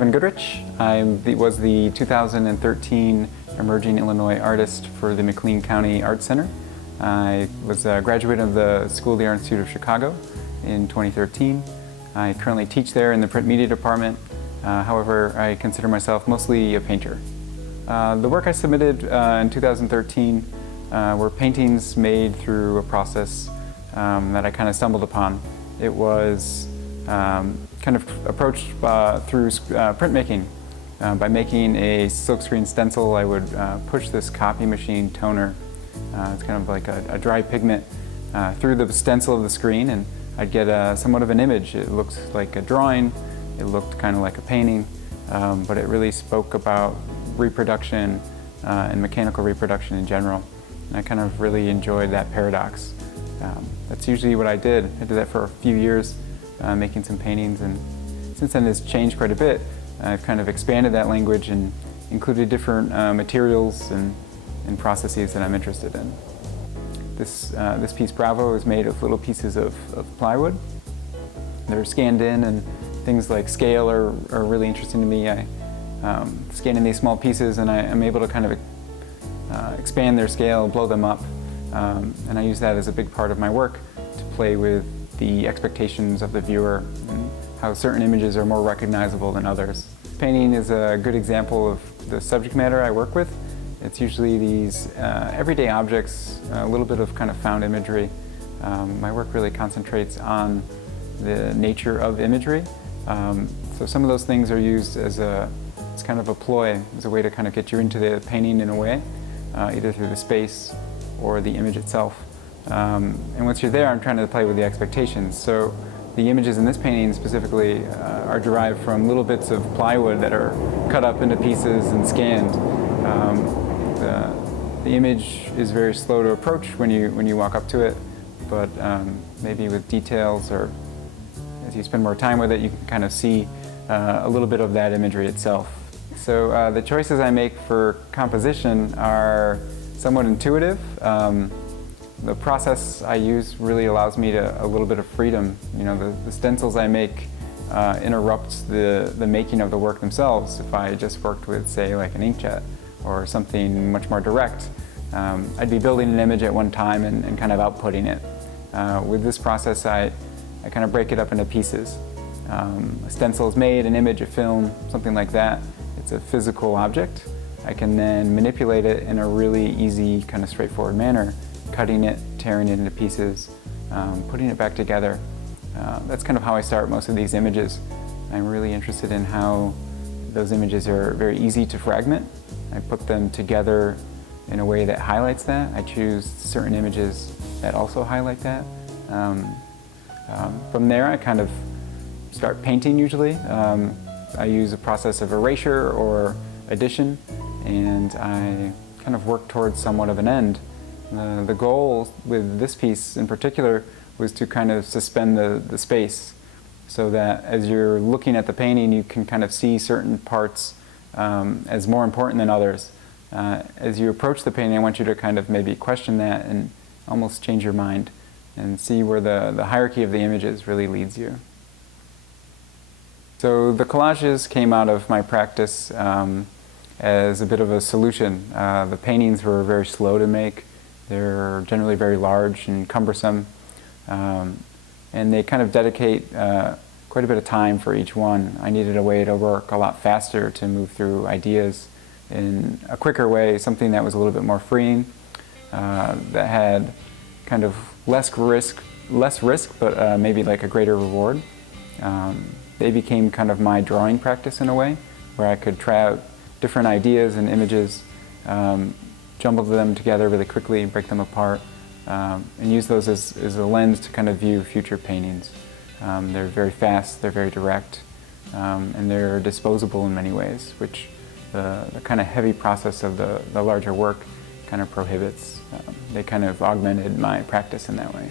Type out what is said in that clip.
Kevin Goodrich. Was the 2013 Emerging Illinois Artist for the McLean County Art Center. I was a graduate of the School of the Art Institute of Chicago in 2013. I currently teach there in the print media department. However, I consider myself mostly a painter. The work I submitted in 2013 were paintings made through a process that I kind of stumbled upon. It was kind of approached through printmaking. By making a silkscreen stencil, I would push this copy machine toner, it's kind of like a dry pigment, through the stencil of the screen, and I'd get somewhat of an image. It looked like a drawing, it looked kind of like a painting, but it really spoke about reproduction and mechanical reproduction in general. And I kind of really enjoyed that paradox. That's usually what I did. I did that for a few years, making some paintings, and since then it's changed quite a bit. I've kind of expanded that language and included different materials and processes that I'm interested in. This piece, Bravo, is made of little pieces of plywood. They're scanned in, and things like scale are really interesting to me. I scan in these small pieces, and I'm able to kind of expand their scale, blow them up, and I use that as a big part of my work to play with the expectations of the viewer and how certain images are more recognizable than others. Painting is a good example of the subject matter I work with. It's usually these everyday objects, a little bit of kind of found imagery. My work really concentrates on the nature of imagery. So some of those things are used as kind of a ploy, as a way to kind of get you into the painting in a way, either through the space or the image itself. And once you're there, I'm trying to play with the expectations. So the images in this painting specifically are derived from little bits of plywood that are cut up into pieces and scanned. The image is very slow to approach when you walk up to it, but maybe with details, or as you spend more time with it, you can kind of see a little bit of that imagery itself. So the choices I make for composition are somewhat intuitive. The process I use really allows me a little bit of freedom. You know, the stencils I make interrupt the making of the work themselves. If I just worked with, say, like an inkjet or something much more direct, I'd be building an image at one time and kind of outputting it. With this process, I kind of break it up into pieces. A stencil is made, an image, a film, something like that. It's a physical object. I can then manipulate it in a really easy, kind of straightforward manner, cutting it, tearing it into pieces, putting it back together. That's kind of how I start most of these images. I'm really interested in how those images are very easy to fragment. I put them together in a way that highlights that. I choose certain images that also highlight that. From there, I kind of start painting usually. I use a process of erasure or addition, and I kind of work towards somewhat of an end. The goal with this piece in particular was to kind of suspend the space, so that as you're looking at the painting, you can kind of see certain parts as more important than others. As you approach the painting, I want you to kind of maybe question that and almost change your mind and see where the hierarchy of the images really leads you. So the collages came out of my practice as a bit of a solution. The paintings were very slow to make. They're generally very large and cumbersome, and they kind of dedicate quite a bit of time for each one. I needed a way to work a lot faster, to move through ideas in a quicker way, something that was a little bit more freeing, that had kind of less risk, but maybe like a greater reward. They became kind of my drawing practice in a way, where I could try out different ideas and images, jumble them together really quickly, break them apart, and use those as a lens to kind of view future paintings. They're very fast, they're very direct, and they're disposable in many ways, which the kind of heavy process of the larger work kind of prohibits. They kind of augmented my practice in that way.